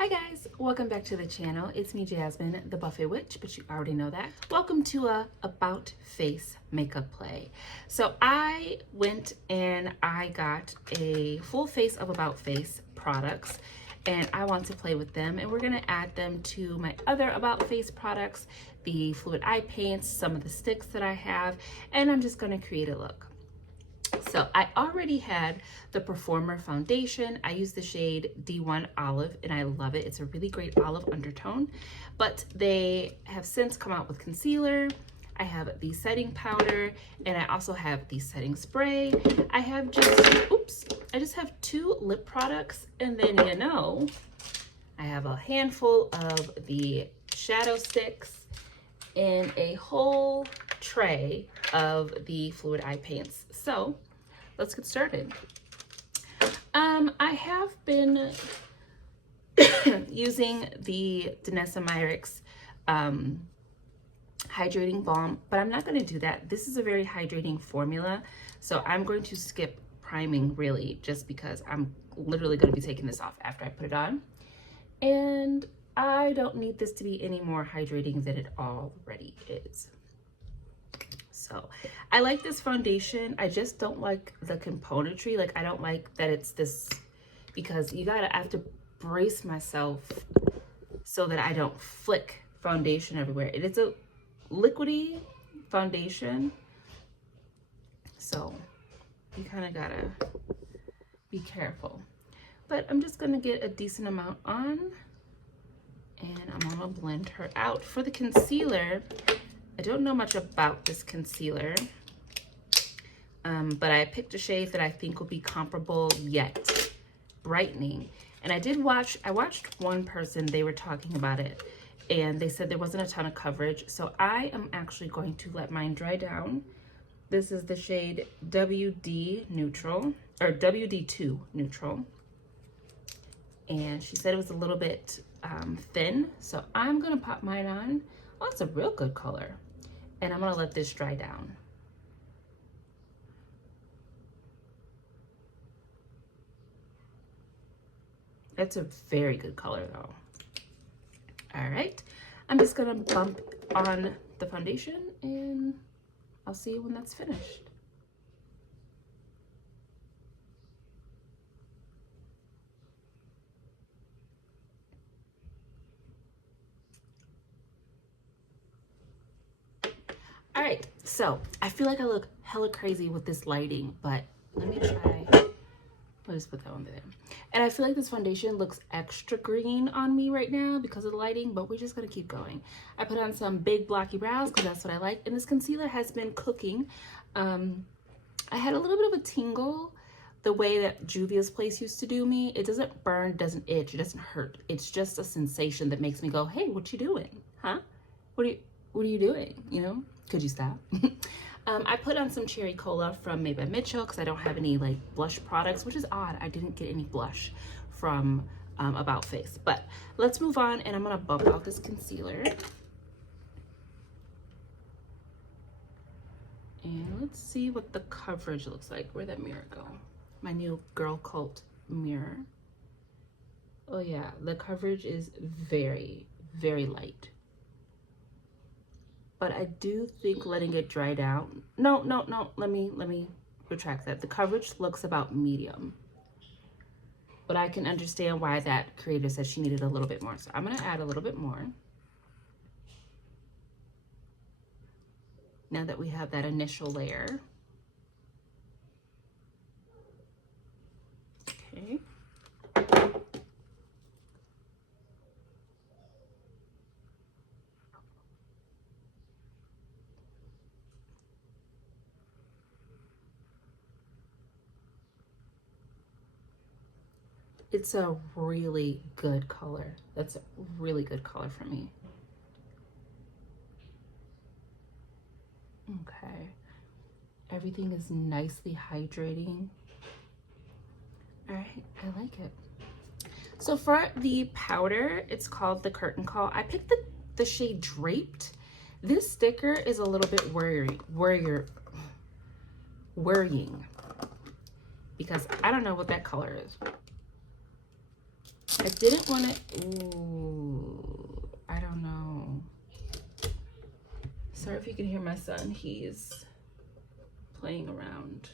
Hi guys, welcome back to the channel. It's me, Jasmine, the Buffet Witch, but you already know that. Welcome to a About Face makeup play. So I went and I got a full face of About Face products and I want to play with them, and we're gonna add them to my other About Face products, the fluid eye paints, some of the sticks that I have, and I'm just gonna create a look. So I already had the Performer foundation. I use the shade D1 Olive and I love it. It's a really great olive undertone, but they have since come out with concealer. I have the setting powder and I also have the setting spray. I just have two lip products, and then I have a handful of the shadow sticks and a whole tray of the fluid eye paints. So let's get started. I have been using the Danessa Myricks hydrating balm, but I'm not going to do that. This is a very hydrating formula, so I'm going to skip priming really, just because I'm literally going to be taking this off after I put it on, and I don't need this to be any more hydrating than it already is. So I like this foundation. I just don't like the componentry. Like, I don't like that it's this, because I have to brace myself so that I don't flick foundation everywhere. It is a liquidy foundation, so you kind of gotta be careful. But I'm just gonna get a decent amount on, and I'm gonna blend her out. For the concealer, I don't know much about this concealer, but I picked a shade that I think will be comparable yet brightening. And I watched one person, they were talking about it, and they said there wasn't a ton of coverage. So I am actually going to let mine dry down. This is the shade WD Neutral, or WD2 Neutral. And she said it was a little bit thin. So I'm gonna pop mine on. Oh, it's a real good color. And I'm gonna let this dry down. That's a very good color though. All right, I'm just gonna bump on the foundation and I'll see you when that's finished. All right, so I feel like I look hella crazy with this lighting, but let me try. I'll just put that one there. And I feel like this foundation looks extra green on me right now because of the lighting, but we're just gonna keep going. I put on some big blocky brows because that's what I like, and this concealer has been cooking. I had a little bit of a tingle the way that Juvia's Place used to do me. It doesn't burn, doesn't itch, it doesn't hurt. It's just a sensation that makes me go, hey, what you doing? Huh? What are you doing? You know? Could you stop? I put on some Cherry Cola from Made by Mitchell because I don't have any like blush products, which is odd. I didn't get any blush from About Face. But let's move on, and I'm gonna bump out this concealer. And let's see what the coverage looks like. Where'd that mirror go? My new Girl Cult mirror. Oh yeah, the coverage is very, very light. But I do think letting it dry down. No, let me retract that. The coverage looks about medium. But I can understand why that creator said she needed a little bit more. So I'm gonna add a little bit more. Now that we have that initial layer. Okay. It's a really good color. That's a really good color for me. Okay. Everything is nicely hydrating. All right, I like it. So for the powder, it's called the Curtain Call. I picked the shade Draped. This sticker is a little bit worrying because I don't know what that color is. I didn't want to, ooh, I don't know. Sorry if you can hear my son, he's playing around.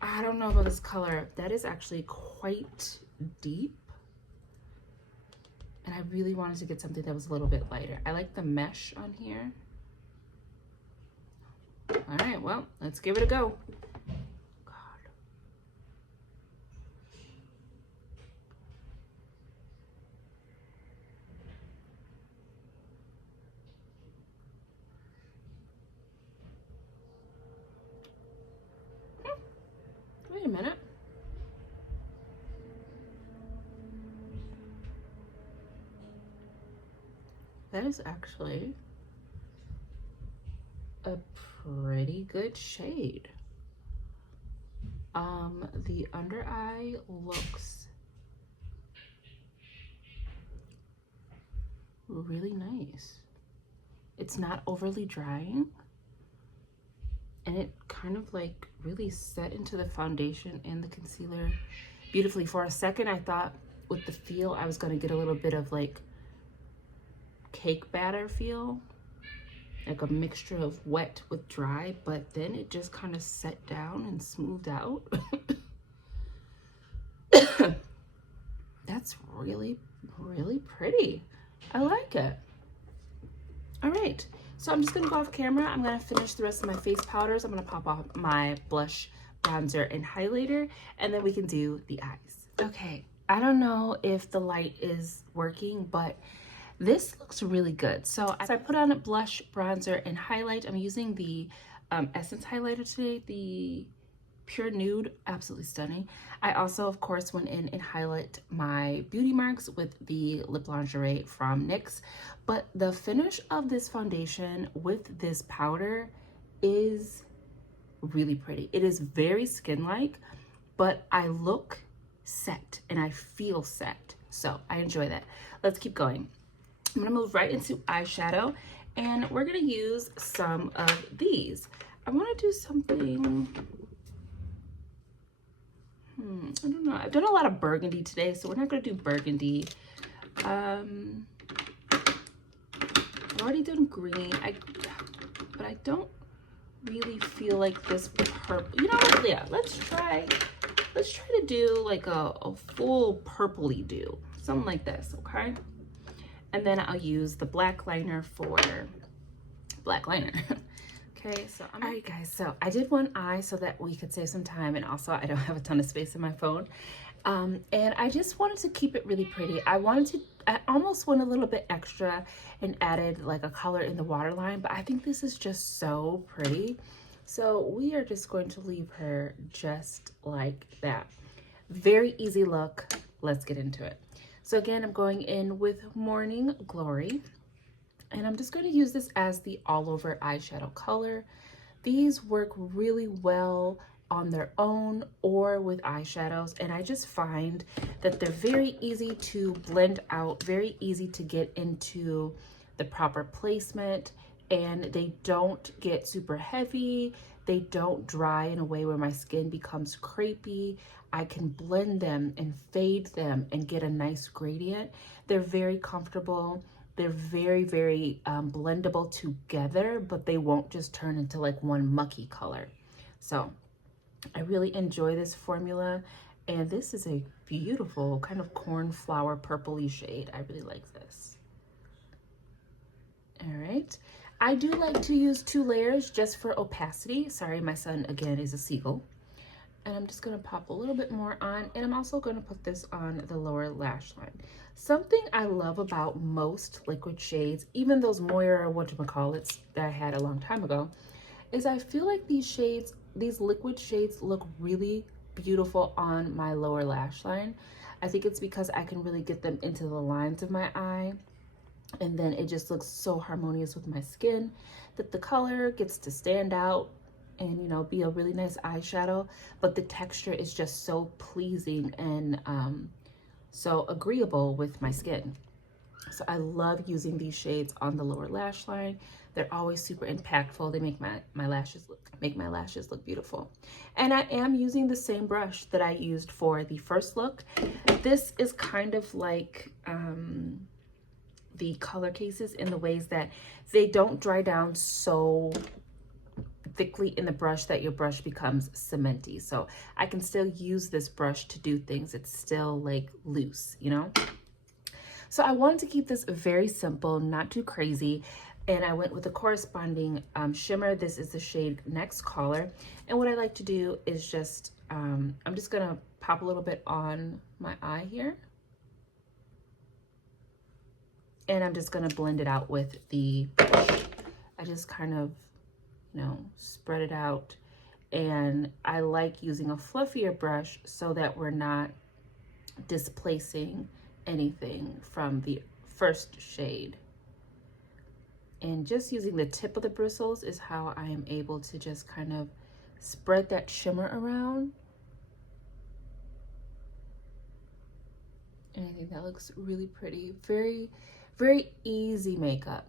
I don't know about this color. That is actually quite deep. And I really wanted to get something that was a little bit lighter. I like the mesh on here. All right, well, let's give it a go. God. Wait a minute. That is actually a pretty good shade. The under eye looks really nice. It's not overly drying, and it kind of like really set into the foundation and the concealer beautifully. For a second, I thought with the feel I was gonna get a little bit of like cake batter feel, like a mixture of wet with dry, but then it just kind of set down and smoothed out. That's really, really pretty. I like it. All right, so I'm just gonna go off camera. I'm gonna finish the rest of my face powders. I'm gonna pop off my blush, bronzer, and highlighter, and then we can do the eyes. Okay, I don't know if the light is working, but this looks really good. So as I put on a blush, bronzer, and highlight, I'm using the Essence highlighter today, the Pure Nude, absolutely stunning. I also, of course, went in and highlight my beauty marks with the Lip Lingerie from NYX. But the finish of this foundation with this powder is really pretty. It is very skin-like, but I look set and I feel set. So I enjoy that. Let's keep going. I'm gonna move right into eyeshadow, and we're gonna use some of these. I wanna do something, I don't know. I've done a lot of burgundy today, so we're not gonna do burgundy. I've already done green, but I don't really feel like this purple. You know what, yeah, let's try to do like a full purpley do, something like this, okay? And then I'll use the black liner for black liner. Okay, so all right guys, so I did one eye so that we could save some time, and also I don't have a ton of space in my phone. And I just wanted to keep it really pretty. I almost went a little bit extra and added like a color in the waterline, but I think this is just so pretty. So we are just going to leave her just like that. Very easy look. Let's get into it. So again, I'm going in with Morning Glory, and I'm just going to use this as the all over eyeshadow color. These work really well on their own or with eyeshadows, and I just find that they're very easy to blend out, very easy to get into the proper placement, and they don't get super heavy. They don't dry in a way where my skin becomes crepey. I can blend them and fade them and get a nice gradient. They're very comfortable. They're very, very blendable together, but they won't just turn into like one mucky color. So I really enjoy this formula, and this is a beautiful kind of cornflower purpley shade. I really like this. All right. I do like to use 2 layers just for opacity. Sorry, my son again is a seagull. And I'm just gonna pop a little bit more on, and I'm also gonna put this on the lower lash line. Something I love about most liquid shades, even those Moira whatchamacallits that I had a long time ago, is I feel like these shades, these liquid shades look really beautiful on my lower lash line. I think it's because I can really get them into the lines of my eye, and then it just looks so harmonious with my skin that the color gets to stand out and, you know, be a really nice eyeshadow, but the texture is just so pleasing and so agreeable with my skin. So I love using these shades on the lower lash line. They're always super impactful. They make my lashes look beautiful. And I am using the same brush that I used for the first look. This is kind of like the color cases in the ways that they don't dry down so thickly in the brush that your brush becomes cementy. So I can still use this brush to do things. It's still like loose, you know? So I wanted to keep this very simple, not too crazy. And I went with the corresponding shimmer. This is the shade Next Caller. And what I like to do is just, I'm just gonna pop a little bit on my eye here. And I'm just gonna blend it out with the brush. I just kind of, you know, spread it out. And I like using a fluffier brush so that we're not displacing anything from the first shade. And just using the tip of the bristles is how I am able to just kind of spread that shimmer around. And I think that looks really pretty. Very, very easy makeup.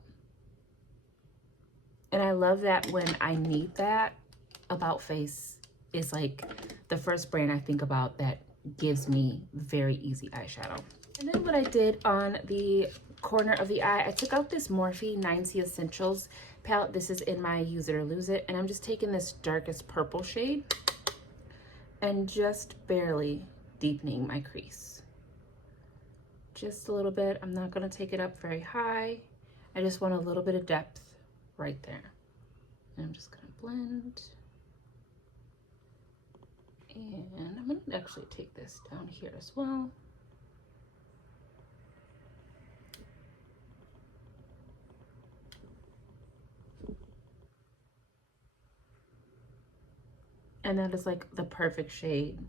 And I love that when I need that, About Face is like the first brand I think about that gives me very easy eyeshadow. And then what I did on the corner of the eye, I took out this Morphe 9C Essentials palette. This is in my Use It or Lose It. And I'm just taking this darkest purple shade and just barely deepening my crease. Just a little bit. I'm not going to take it up very high. I just want a little bit of depth right there. And I'm just going to blend. And I'm going to actually take this down here as well. And that is like the perfect shade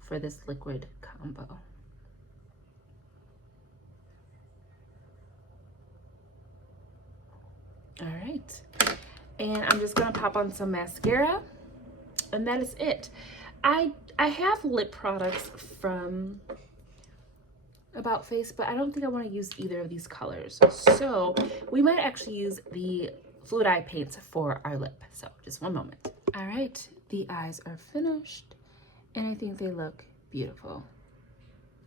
for this liquid combo. All right. And I'm just gonna pop on some mascara, and that is it. I have lip products from About Face, but I don't think I want to use either of these colors. So we might actually use the Fluid Eye paints for our lip. So just one moment. All right, the eyes are finished, and I think they look beautiful.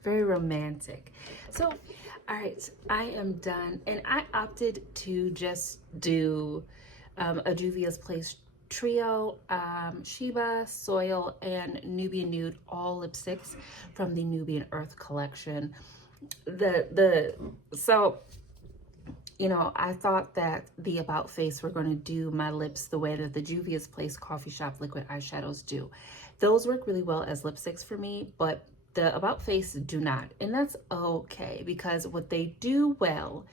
Very romantic. So, all right, I am done, and I opted to just do a Juvia's Place trio, Sheba, Soil, and Nubian Nude, all lipsticks from the Nubian Earth collection. So, you know, I thought that the About Face were going to do my lips the way that the Juvia's Place Coffee Shop liquid eyeshadows do. Those work really well as lipsticks for me, but the About Face do not. And that's okay, because what they do well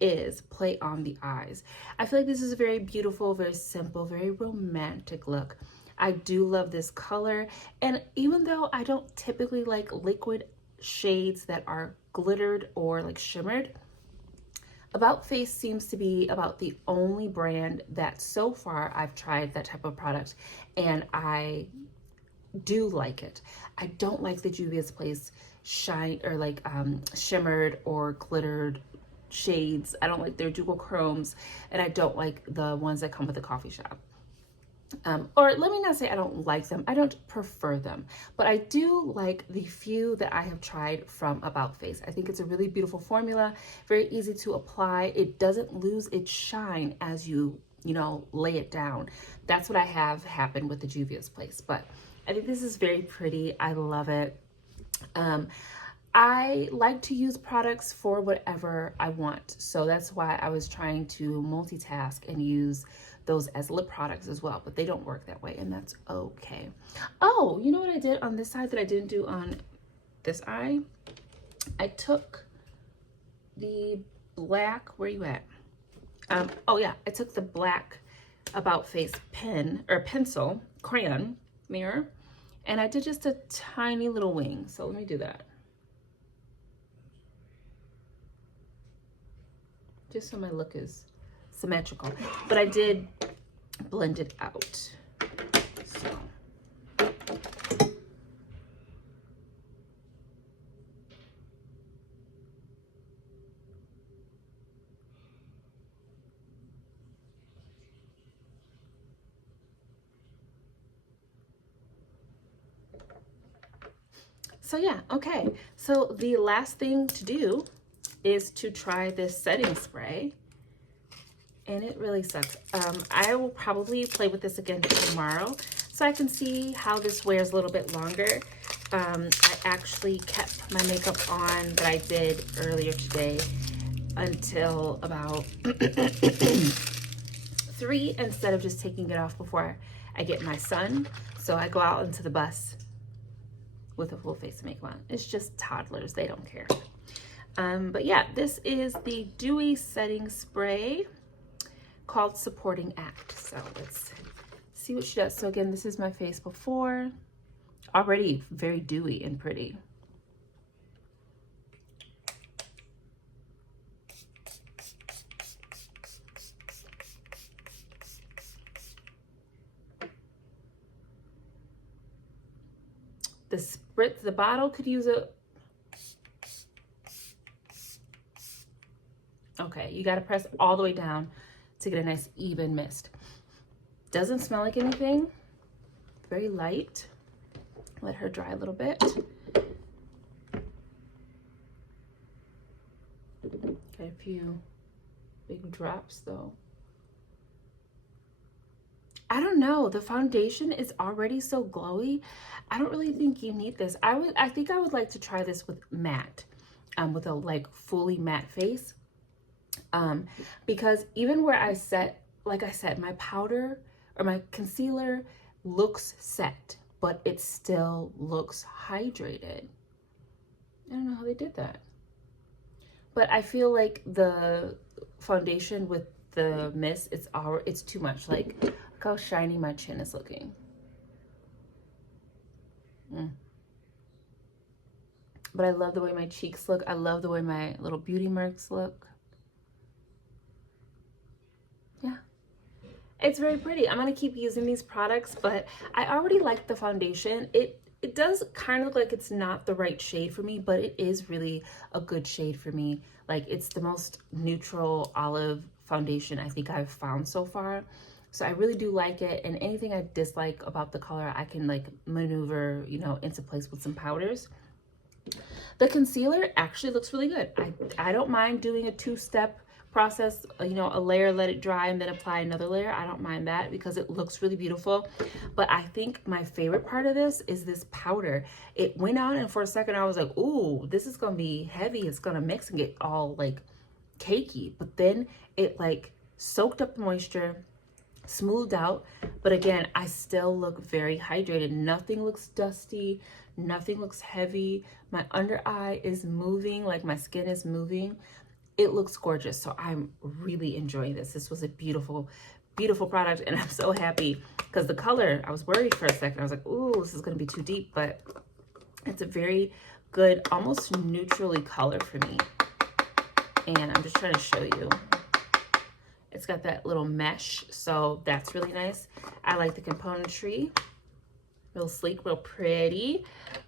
is play on the eyes. I feel like this is a very beautiful, very simple, very romantic look. I do love this color. And even though I don't typically like liquid shades that are glittered or like shimmered, About Face seems to be about the only brand that so far I've tried that type of product, and I do like it. I don't like the Juvia's Place shine or like shimmered or glittered shades. I don't like their duochromes, and I don't like the ones that come with the coffee shop. Or let me not say I don't like them, I don't prefer them, but I do like the few that I have tried from About Face. I think it's a really beautiful formula, very easy to apply. It doesn't lose its shine as you know, lay it down. That's what I have happen with the Juvia's Place, but I think this is very pretty. I love it. I like to use products for whatever I want, so that's why I was trying to multitask and use those as lip products as well, but they don't work that way, and that's okay. Oh, you know what I did on this side that I didn't do on this eye? I took the black, where you at? Oh yeah, I took the black About Face pen or pencil crayon mirror, and I did just a tiny little wing. So let me do that. Just so my look is symmetrical, but I did blend it out. So. So yeah, okay. So the last thing to do is to try this setting spray. And it really sucks. I will probably play with this again tomorrow so I can see how this wears a little bit longer. I actually kept my makeup on that I did earlier today until about 3 instead of just taking it off before I get my son. So I go out into the bus with a full face of makeup on. It's just toddlers, they don't care. But yeah, this is the Dewy Setting Spray called Supporting Act. So let's see what she does. So again, this is my face before. Already very dewy and pretty. The spritz, the bottle could use a... Okay, you got to press all the way down to get a nice even mist. Doesn't smell like anything. Very light. Let her dry a little bit. Got a few big drops though. I don't know, the foundation is already so glowy. I don't really think you need this. I think I would like to try this with matte, with a like fully matte face. Because even where I set, like I said, my powder or my concealer looks set, but it still looks hydrated. I don't know how they did that. But I feel like the foundation with the mist, it's too much. Like, look how shiny my chin is looking. But I love the way my cheeks look. I love the way my little beauty marks look. Yeah. It's very pretty. I'm going to keep using these products, but I already like the foundation. It does kind of look like it's not the right shade for me, but it is really a good shade for me. Like, it's the most neutral olive foundation I think I've found so far. So I really do like it, and anything I dislike about the color, I can like maneuver, you know, into place with some powders. The concealer actually looks really good. I don't mind doing a two-step process, you know, a layer, let it dry, and then apply another layer. I don't mind that because it looks really beautiful. But I think my favorite part of this is this powder. It went on, and for a second I was like, ooh, this is gonna be heavy. It's gonna mix and get all like cakey. But then it like soaked up the moisture, smoothed out. But again, I still look very hydrated. Nothing looks dusty, nothing looks heavy. My under eye is moving, like my skin is moving. It looks gorgeous. So I'm really enjoying this. This was a beautiful, beautiful product, and I'm so happy because the color, I was worried for a second. I was like, ooh, this is going to be too deep, but it's a very good, almost neutrally color for me. And I'm just trying to show you. It's got that little mesh, so that's really nice. I like the componentry. Real sleek, real pretty.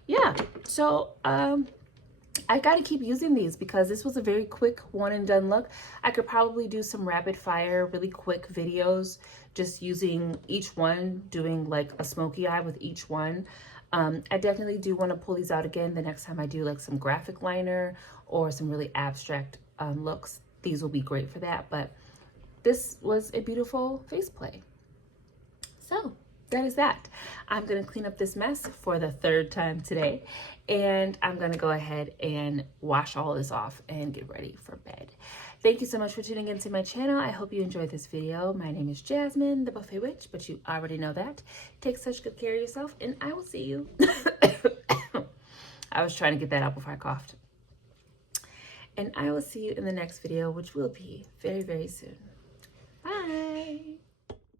Yeah, so I got to keep using these because this was a very quick one and done look. I could probably do some rapid fire, really quick videos, just using each one, doing like a smoky eye with each one. I definitely do want to pull these out again the next time I do like some graphic liner or some really abstract looks. These will be great for that, but this was a beautiful face play. So that is that. I'm going to clean up this mess for the 3rd time today, and I'm going to go ahead and wash all this off and get ready for bed. Thank you so much for tuning into my channel. I hope you enjoyed this video. My name is Jasmine, the Buffet Witch, but you already know that. Take such good care of yourself, and I will see you. I was trying to get that out before I coughed. And I will see you in the next video, which will be very, very soon. Bye.